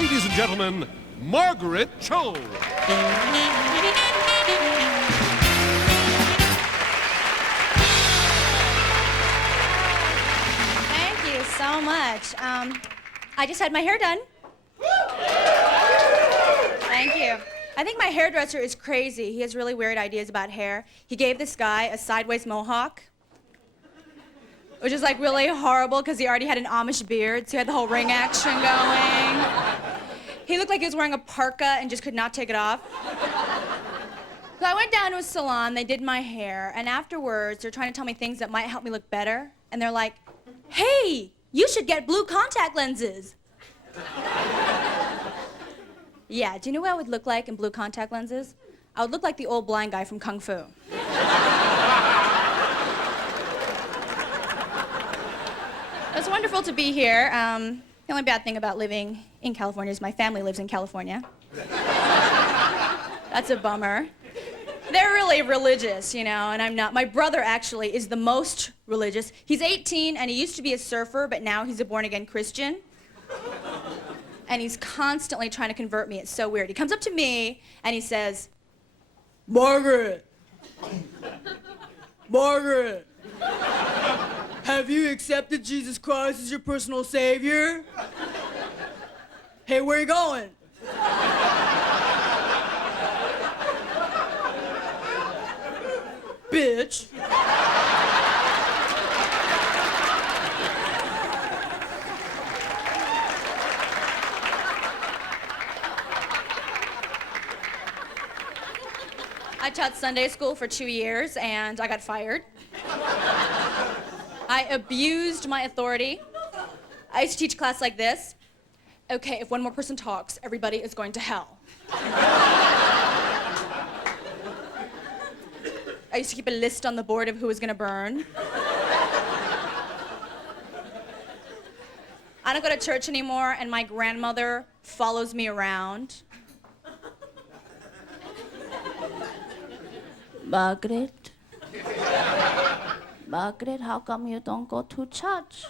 ladies and gentlemen, Margaret Cho. Thank you so much. I just had my hair done. Thank you. I think my hairdresser is crazy. He has really weird ideas about hair. He gave this guy a sideways mohawk, which is like really horrible because he already had an Amish beard, so he had the whole ring action going. He looked like he was wearing a parka and just could not take it off. So I went down to a salon, they did my hair, and afterwards they're trying to tell me things that might help me look better, and they're like, hey, you should get blue contact lenses. Yeah, do you know what I would look like in blue contact lenses? I would look like the old blind guy from Kung Fu. It's wonderful to be here. The only bad thing about living in California is my family lives in California. That's a bummer. They're really religious, you know, and I'm not. My brother actually is the most religious. He's 18 and he used to be a surfer, but now he's a born-again Christian. And he's constantly trying to convert me. It's so weird. He comes up to me and he says, Margaret, have you accepted Jesus Christ as your personal savior? Hey, where are you going? Bitch. I taught Sunday school for 2 years and I got fired. I abused my authority. I used to teach a class like this. Okay, if one more person talks, everybody is going to hell. I used to keep a list on the board of who was gonna burn. I don't go to church anymore and my grandmother follows me around. Margaret, how come you don't go to church?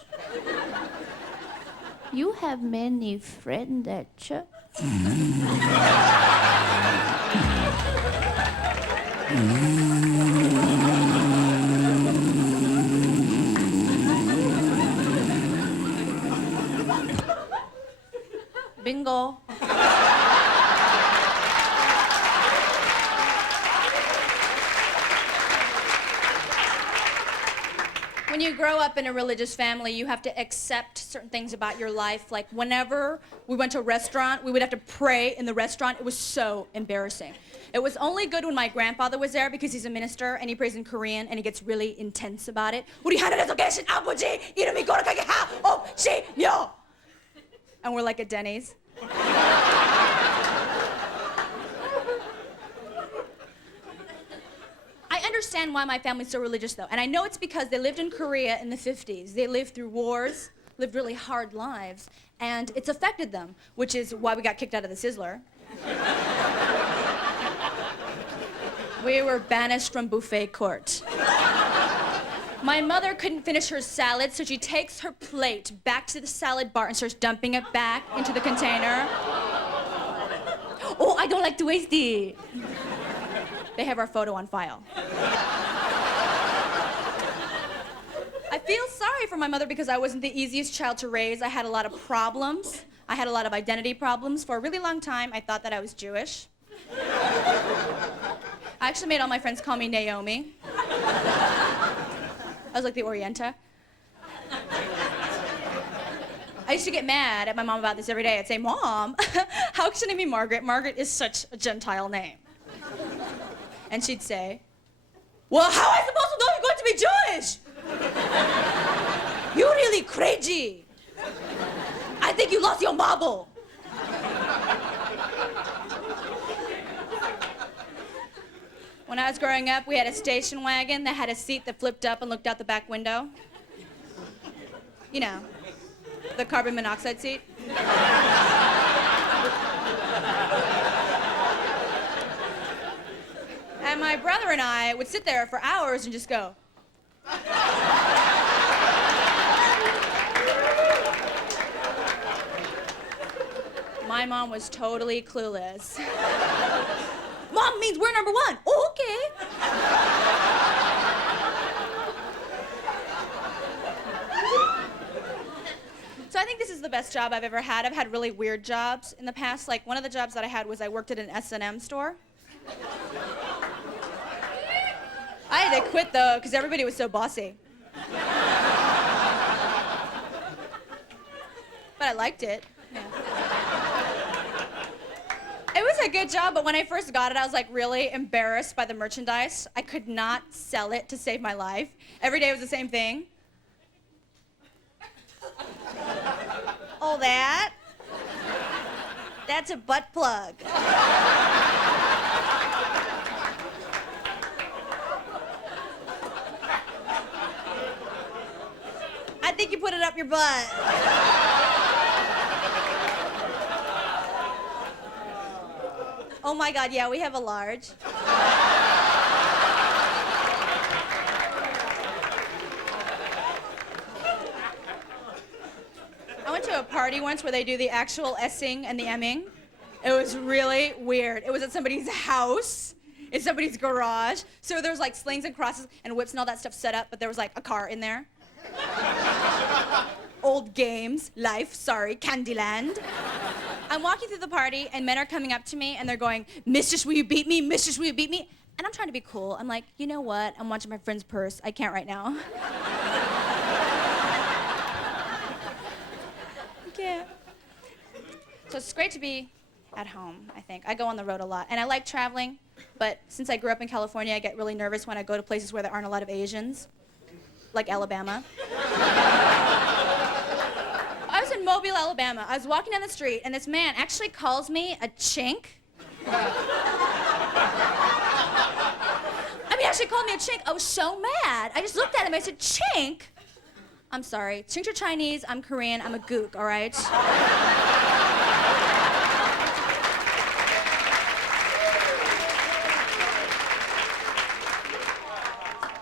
You have many friends at church. Bingo. When you grow up in a religious family, you have to accept certain things about your life. Like whenever we went to a restaurant, we would have to pray in the restaurant. It was so embarrassing. It was only good when my grandfather was there because he's a minister and he prays in Korean and he gets really intense about it. 우리 하늘에서 계신 아버지 이름이 거룩하게 하옵시며. And we're like at Denny's. I understand why my family's so religious, though. And I know it's because they lived in Korea in the 50s. They lived through wars, lived really hard lives, and it's affected them, which is why we got kicked out of the Sizzler. We were banished from buffet court. My mother couldn't finish her salad, so she takes her plate back to the salad bar and starts dumping it back into the container. Oh, I don't like to waste it. They have our photo on file. I feel sorry for my mother because I wasn't the easiest child to raise. I had a lot of problems. I had a lot of identity problems. For a really long time, I thought that I was Jewish. I actually made all my friends call me Naomi. I was like the Orienta. I used to get mad at my mom about this every day. I'd say, Mom, how can she name me Margaret? Margaret is such a Gentile name. And she'd say, well, how am I supposed to know you're going to be Jewish? You're really crazy. I think you lost your marble. When I was growing up, we had a station wagon that had a seat that flipped up and looked out the back window. You know, the carbon monoxide seat. And my brother and I would sit there for hours and just go. My mom was totally clueless. Mom means we're number one. Oh, okay. So I think this is the best job I've ever had. I've had really weird jobs in the past. Like, one of the jobs that I had was I worked at an S&M store. I had to quit, though, because everybody was so bossy. But I liked it. Yeah. It was a good job, but when I first got it, I was like really embarrassed by the merchandise. I could not sell it to save my life. Every day was the same thing. Oh, that? That's a butt plug. I think you put it up your butt. Oh my God, yeah, we have a large. I went to a party once where they do the actual S-ing and the M-ing. It was really weird. It was at somebody's house, in somebody's garage. So there was like slings and crosses and whips and all that stuff set up, but there was like a car in there. Old games, life, sorry, Candyland. I'm walking through the party and men are coming up to me and they're going, "Mistress, will you beat me? Mistress, will you beat me?" And I'm trying to be cool. I'm like, you know what? I'm watching my friend's purse. I can't right now. I can't. So it's great to be at home, I think. I go on the road a lot and I like traveling, but since I grew up in California, I get really nervous when I go to places where there aren't a lot of Asians, like Alabama. I was in Mobile, Alabama. I was walking down the street, and this man actually calls me a chink. I mean, he actually called me a chink. I was so mad. I just looked at him. I said, "Chink? I'm sorry. Chinks are Chinese. I'm Korean. I'm a gook, all right?"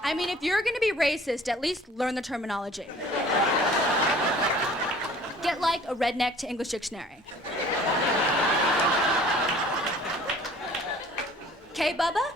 I mean, if you're gonna be racist, at least learn the terminology. Get like a redneck to English dictionary. Okay, Bubba?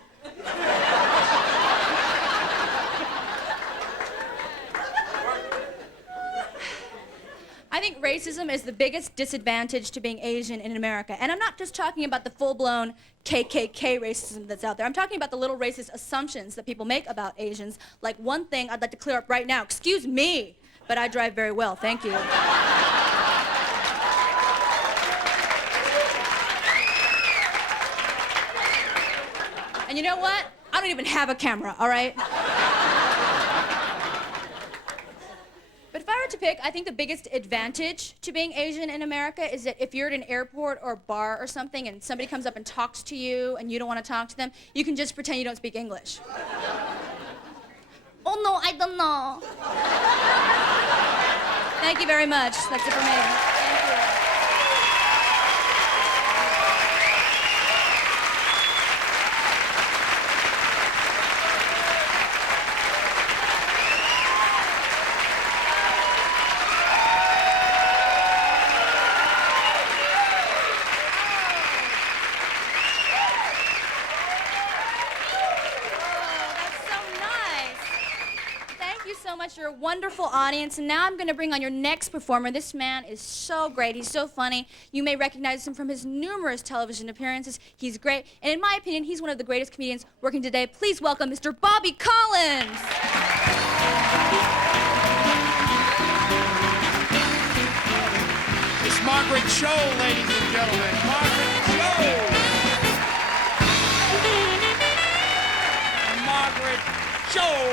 I think racism is the biggest disadvantage to being Asian in America. And I'm not just talking about the full-blown KKK racism that's out there. I'm talking about the little racist assumptions that people make about Asians. Like, one thing I'd like to clear up right now. Excuse me, but I drive very well. Thank you. And you know what? I don't even have a camera, all right? But if I were to pick, I think the biggest advantage to being Asian in America is that if you're at an airport or a bar or something and somebody comes up and talks to you and you don't want to talk to them, you can just pretend you don't speak English. Oh no, I don't know. Thank you very much. That's it for me. Thank you. You're a wonderful audience, and now I'm going to bring on your next performer. This man is so great. He's so funny. You may recognize him from his numerous television appearances. He's great, and in my opinion, he's one of the greatest comedians working today. Please welcome Mr. Bobby Collins. It's Margaret Cho, ladies and gentlemen. Margaret Cho. Margaret Cho.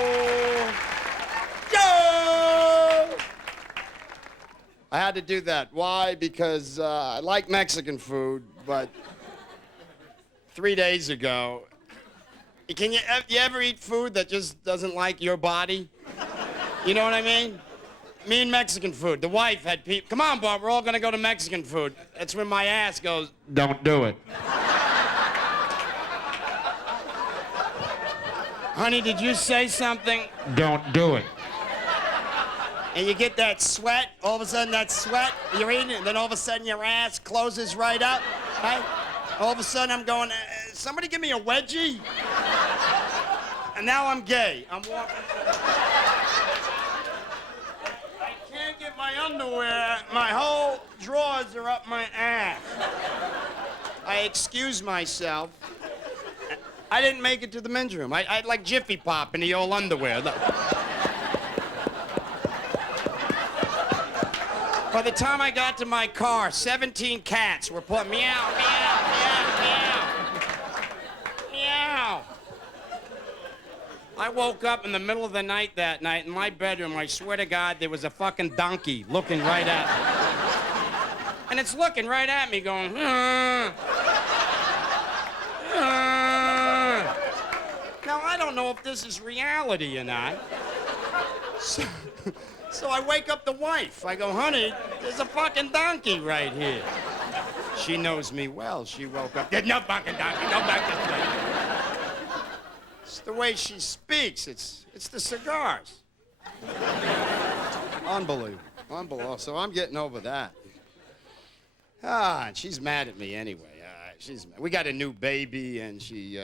I had to do that. Why? Because I like Mexican food, but 3 days ago, you ever eat food that just doesn't like your body? You know what I mean? Me and Mexican food. The wife had people, "Come on, Bob, we're all gonna go to Mexican food." That's when my ass goes, "Don't do it." Honey, did you say something? Don't do it. And you get that sweat, all of a sudden that sweat, you're eating it, and then all of a sudden your ass closes right up, right? All of a sudden I'm going, somebody give me a wedgie? And now I'm gay. I'm walking. I can't get my underwear. My whole drawers are up my ass. I excuse myself. I didn't make it to the men's room. I'd like Jiffy Pop in the old underwear. By the time I got to my car, 17 cats were putting meow, meow, meow, meow. Meow. I woke up in the middle of the night that night in my bedroom. I swear to God, there was a fucking donkey looking right at me. And it's looking right at me going, Now, I don't know if this is reality or not. So I wake up the wife. I go, honey, there's a fucking donkey right here. She knows me well. She woke up. There's no fucking donkey. No donkey. It's the way she speaks. It's the cigars. Unbelievable. Unbelievable. So I'm getting over that. And she's mad at me anyway. We got a new baby, and she,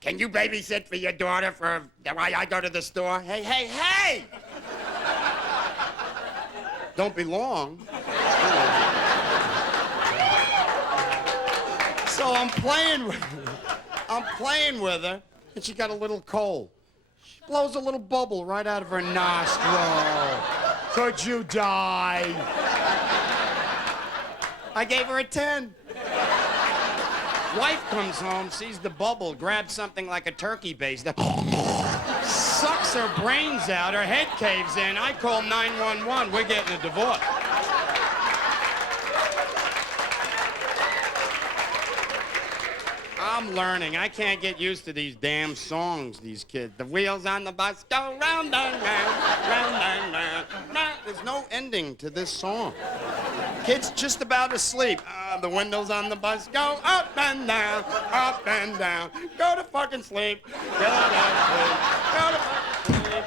can you babysit for your daughter while I go to the store? Hey, hey, hey! Don't be long. So I'm playing with her, and she got a little cold. She blows a little bubble right out of her nostril. Could you die? I gave her a 10. Wife comes home, sees the bubble, grabs something like a turkey base, sucks her brains out, her head caves in. I call 911. We're getting a divorce. I'm learning. I can't get used to these damn songs, these kids. The wheels on the bus go round and round, round and round, round. There's no ending to this song. Kid's just about asleep. The windows on the bus go up and down, up and down. Go to fucking sleep. Go to sleep. Go to fucking sleep.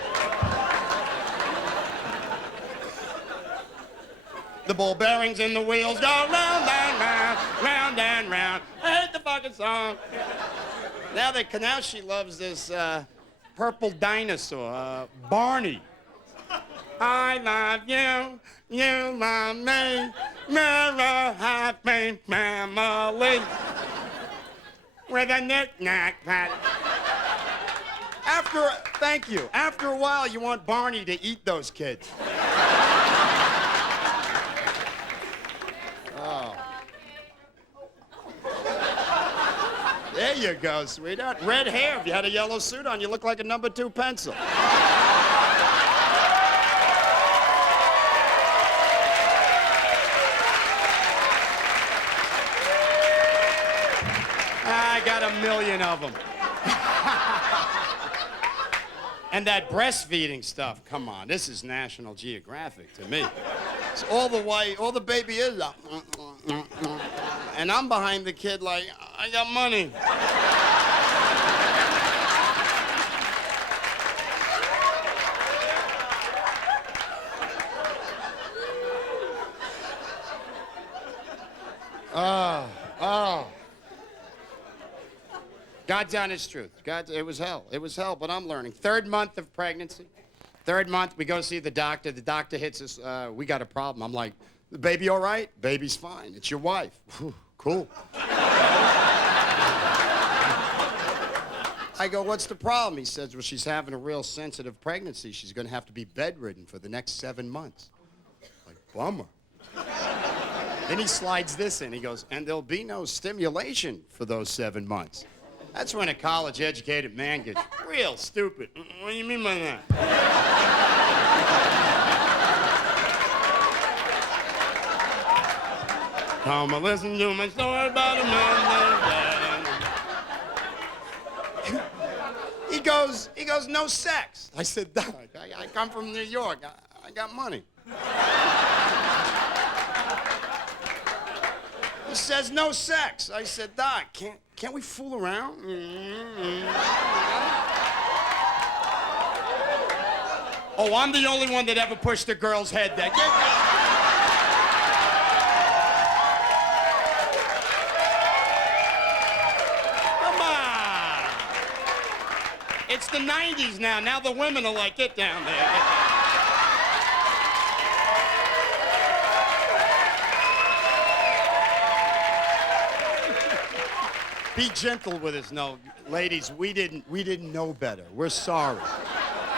The ball bearings in the wheels go round and round, round and round. I hate the fucking song. Now she loves this purple dinosaur, Barney. I love you, you love me, we're a happy family. With a knick-knack pat. Thank you. After a while, you want Barney to eat those kids. Oh. There you go, sweetheart. Red hair. If you had a yellow suit on, you look like a number 2 pencil. I got a million of them. And that breastfeeding stuff, come on, this is National Geographic to me. It's all the baby is, and I'm behind the kid like, I got money. Oh. God's honest truth. It was hell. It was hell, but I'm learning. 3rd month of pregnancy. 3rd month, we go see the doctor. The doctor hits us, we got a problem. I'm like, the baby all right? Baby's fine. It's your wife. Whew, cool. I go, what's the problem? He says, well, she's having a real sensitive pregnancy. She's going to have to be bedridden for the next 7 months. Like, bummer. Then he slides this in. He goes, and there'll be no stimulation for those 7 months. That's when a college-educated man gets real stupid. What do you mean by that? Come and listen to my story about a man named Dan. He goes, no sex. I said, Doc, I come from New York. I got money. He says, no sex. I said, Doc, can't we fool around? Oh, I'm the only one that ever pushed a girl's head there. Come on. It's the 90s now. Now the women are like, get down there. Be gentle with us. No, ladies, we didn't know better. We're sorry.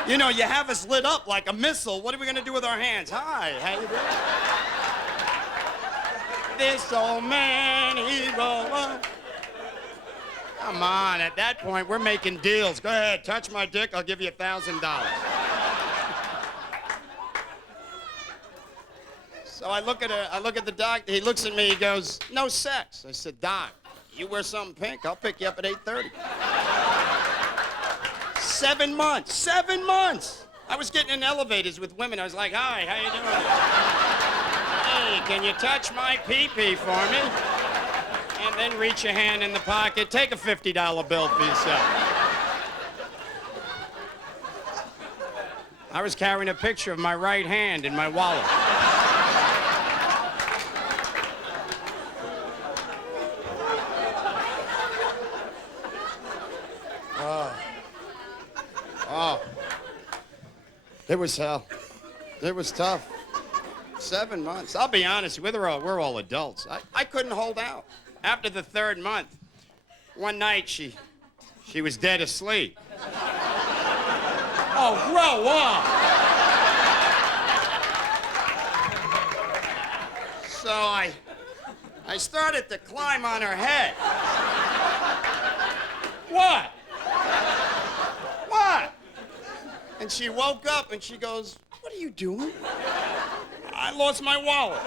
You know, you have us lit up like a missile. What are we gonna do with our hands? Hi, how you doing? This old man, he roll. Come on, at that point, we're making deals. Go ahead, touch my dick, I'll give you $1,000. So I look at the doc, he looks at me, he goes, no sex. I said, Doc, you wear something pink, I'll pick you up at 8:30. 7 months, 7 months. I was getting in elevators with women. I was like, hi, how you doing? Hey, can you touch my pee-pee for me? And then reach your hand in the pocket, take a $50 bill for yourself. I was carrying a picture of my right hand in my wallet. Oh, it was hell. It was tough. 7 months. I'll be honest, we're all adults. I couldn't hold out. After the 3rd month, one night she was dead asleep. Oh, grow up. So I started to climb on her head. What? What? And she woke up and she goes, what are you doing? I lost my wallet.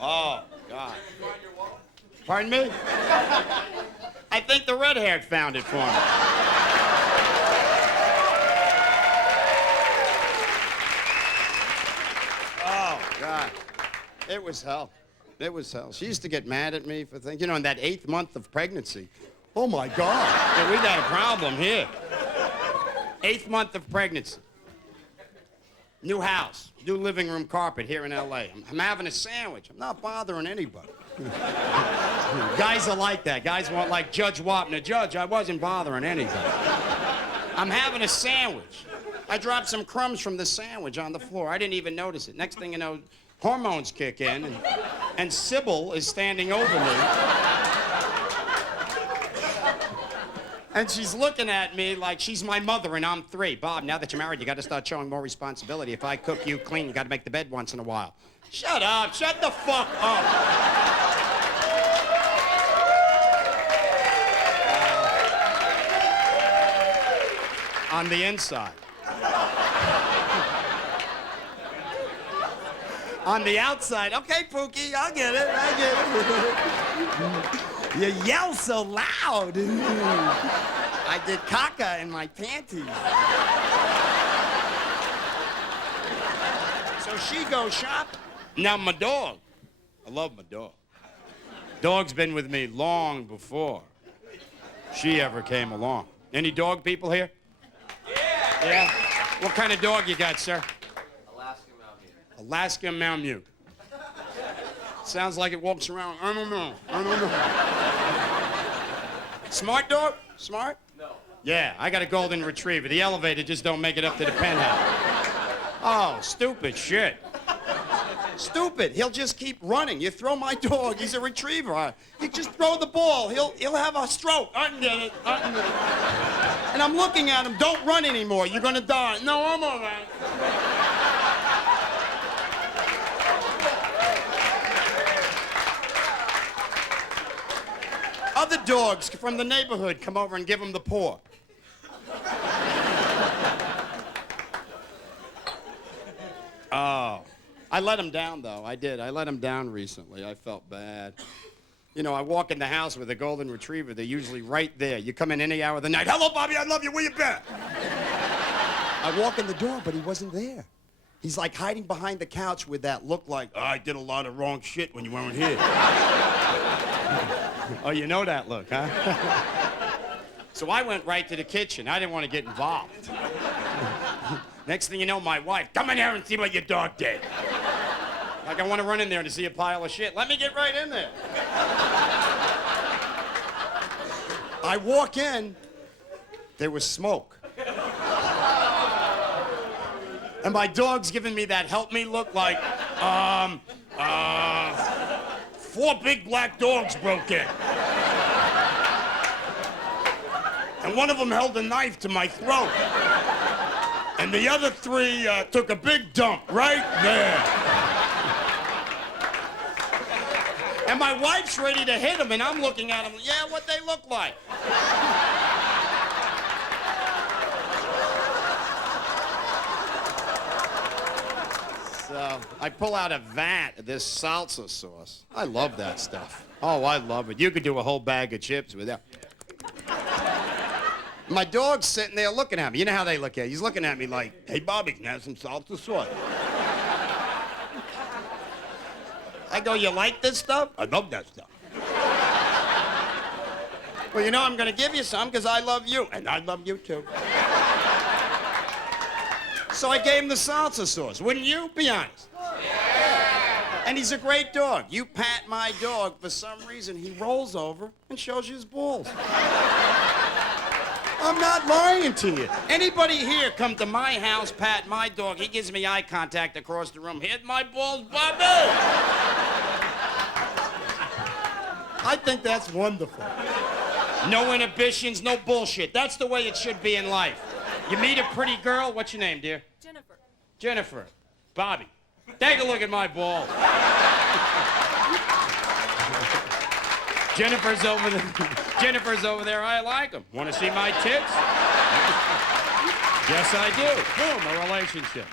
Oh, God. Pardon me? I think the red-haired found it for me. Oh, God. It was hell. It was hell. She used to get mad at me for things. You know, in that 8th month of pregnancy. Oh, my God. Yeah, we got a problem here. 8th month of pregnancy. New house. New living room carpet here in L.A. I'm having a sandwich. I'm not bothering anybody. Guys are like that. Guys want like Judge Wapner. Judge, I wasn't bothering anybody. I'm having a sandwich. I dropped some crumbs from the sandwich on the floor. I didn't even notice it. Next thing you know, hormones kick in, and Sybil is standing over me. And she's looking at me like she's my mother and I'm 3. Bob, now that you're married, you got to start showing more responsibility. If I cook, you clean, you got to make the bed once in a while. Shut up. Shut the fuck up. On the inside. On the outside, okay, Pookie, I get it. You yell so loud. I did caca in my panties. So she goes shopping. Now my dog, I love my dog. Dog's been with me long before she ever came along. Any dog people here? Yeah? What kind of dog you got, sir? Alaska Malamute. Sounds like it walks around. I don't know. Smart dog? Smart? No. Yeah, I got a golden retriever. The elevator just don't make it up to the penthouse. Oh, stupid shit. Stupid. He'll just keep running. You throw my dog, he's a retriever. You just throw the ball, he'll have a stroke. I can get it. And I'm looking at him, don't run anymore. You're gonna die. No, I'm all right. Other dogs from the neighborhood come over and give him the paw. Oh, I let him down, though. I did. I let him down recently. I felt bad. You know, I walk in the house with a golden retriever. They're usually right there. You come in any hour of the night. Hello, Bobby, I love you. Where you been? I walk in the door, but he wasn't there. He's like hiding behind the couch with that look like, oh, I did a lot of wrong shit when you weren't here. Oh, you know that look, huh? So I went right to the kitchen. I didn't want to get involved. Next thing you know, my wife, come in here and see what your dog did. Like I want to run in there to see a pile of shit. Let me get right in there. I walk in, there was smoke. And my dog's giving me that help me look like, 4 big black dogs broke in. And one of them held a knife to my throat. And the other 3 took a big dump right there. And my wife's ready to hit him, and I'm looking at him, yeah, what they look like. So I pull out a vat of this salsa sauce. I love that stuff. Oh, I love it. You could do a whole bag of chips with that. My dog's sitting there looking at me. You know how they look at you. He's looking at me like, hey, Bobby, can I have some salsa sauce? I go, you like this stuff? I love that stuff. Well, you know, I'm going to give you some because I love you. And I love you, too. So I gave him the salsa sauce. Wouldn't you? Be honest. Yeah. And he's a great dog. You pat my dog, for some reason, he rolls over and shows you his balls. I'm not lying to you. Anybody here come to my house, pat my dog, he gives me eye contact across the room. Hit my balls, Bobby! I think that's wonderful. No inhibitions, no bullshit. That's the way it should be in life. You meet a pretty girl, what's your name, dear? Jennifer. Jennifer. Bobby. Take a look at my balls. Jennifer's over there. Jennifer's over there. I like them. Want to see my tits? Yes, I do. Boom, a relationship.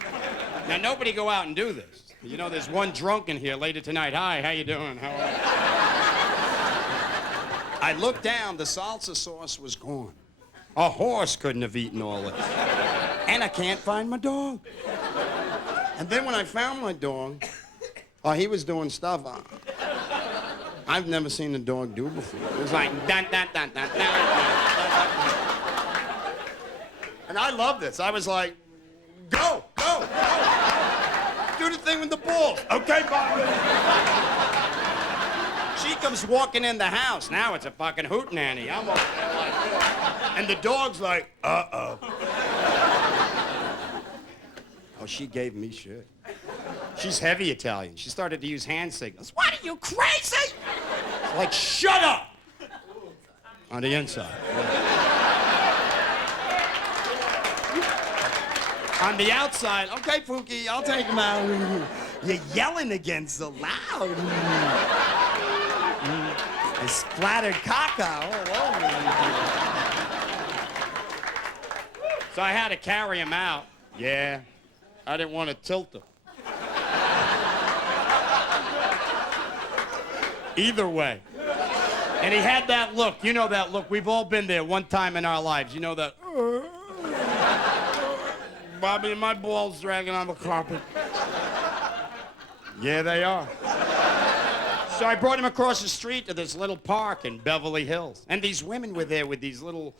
Now, nobody go out and do this. You know, there's one drunk in here later tonight. Hi, how you doing? How are you? I looked down. The salsa sauce was gone. A horse couldn't have eaten all this. And I can't find my dog. And then when I found my dog, he was doing stuff I've never seen a dog do before. It was like, dun, dun, dun, dun, dun, dun, dun. And I love this. I was like, go, go, go. Do the thing with the balls. Okay, Bobby. She comes walking in the house. Now it's a fucking hootenanny. I'm over there like this. And the dog's like, uh-oh. Oh, she gave me shit. She's heavy Italian. She started to use hand signals. What, are you crazy? Like, shut up! On the inside. On the outside, okay, Pookie, I'll take him out. You're yelling again so loud. I splattered caca all over. So I had to carry him out. Yeah, I didn't want to tilt him. Either way. And he had that look. You know that look. We've all been there one time in our lives. You know that. Bobby, my balls dragging on the carpet. Yeah, they are. So I brought him across the street to this little park in Beverly Hills. And these women were there with these little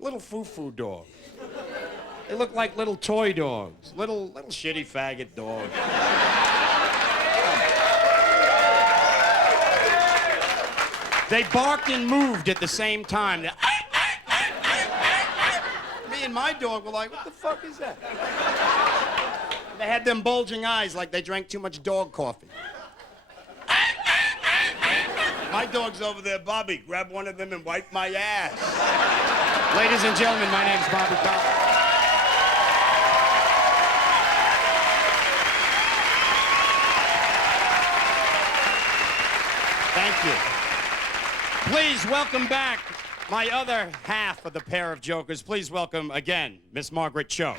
foo-foo dogs. They look like little toy dogs. Little shitty faggot dogs. They barked and moved at the same time. Me and my dog were like, what the fuck is that? They had them bulging eyes like they drank too much dog coffee. My dog's over there, Bobby. Grab one of them and wipe my ass. Ladies and gentlemen, my name's Bobby Collins. Thank you. Please welcome back my other half of the pair of jokers. Please welcome again, Miss Margaret Cho.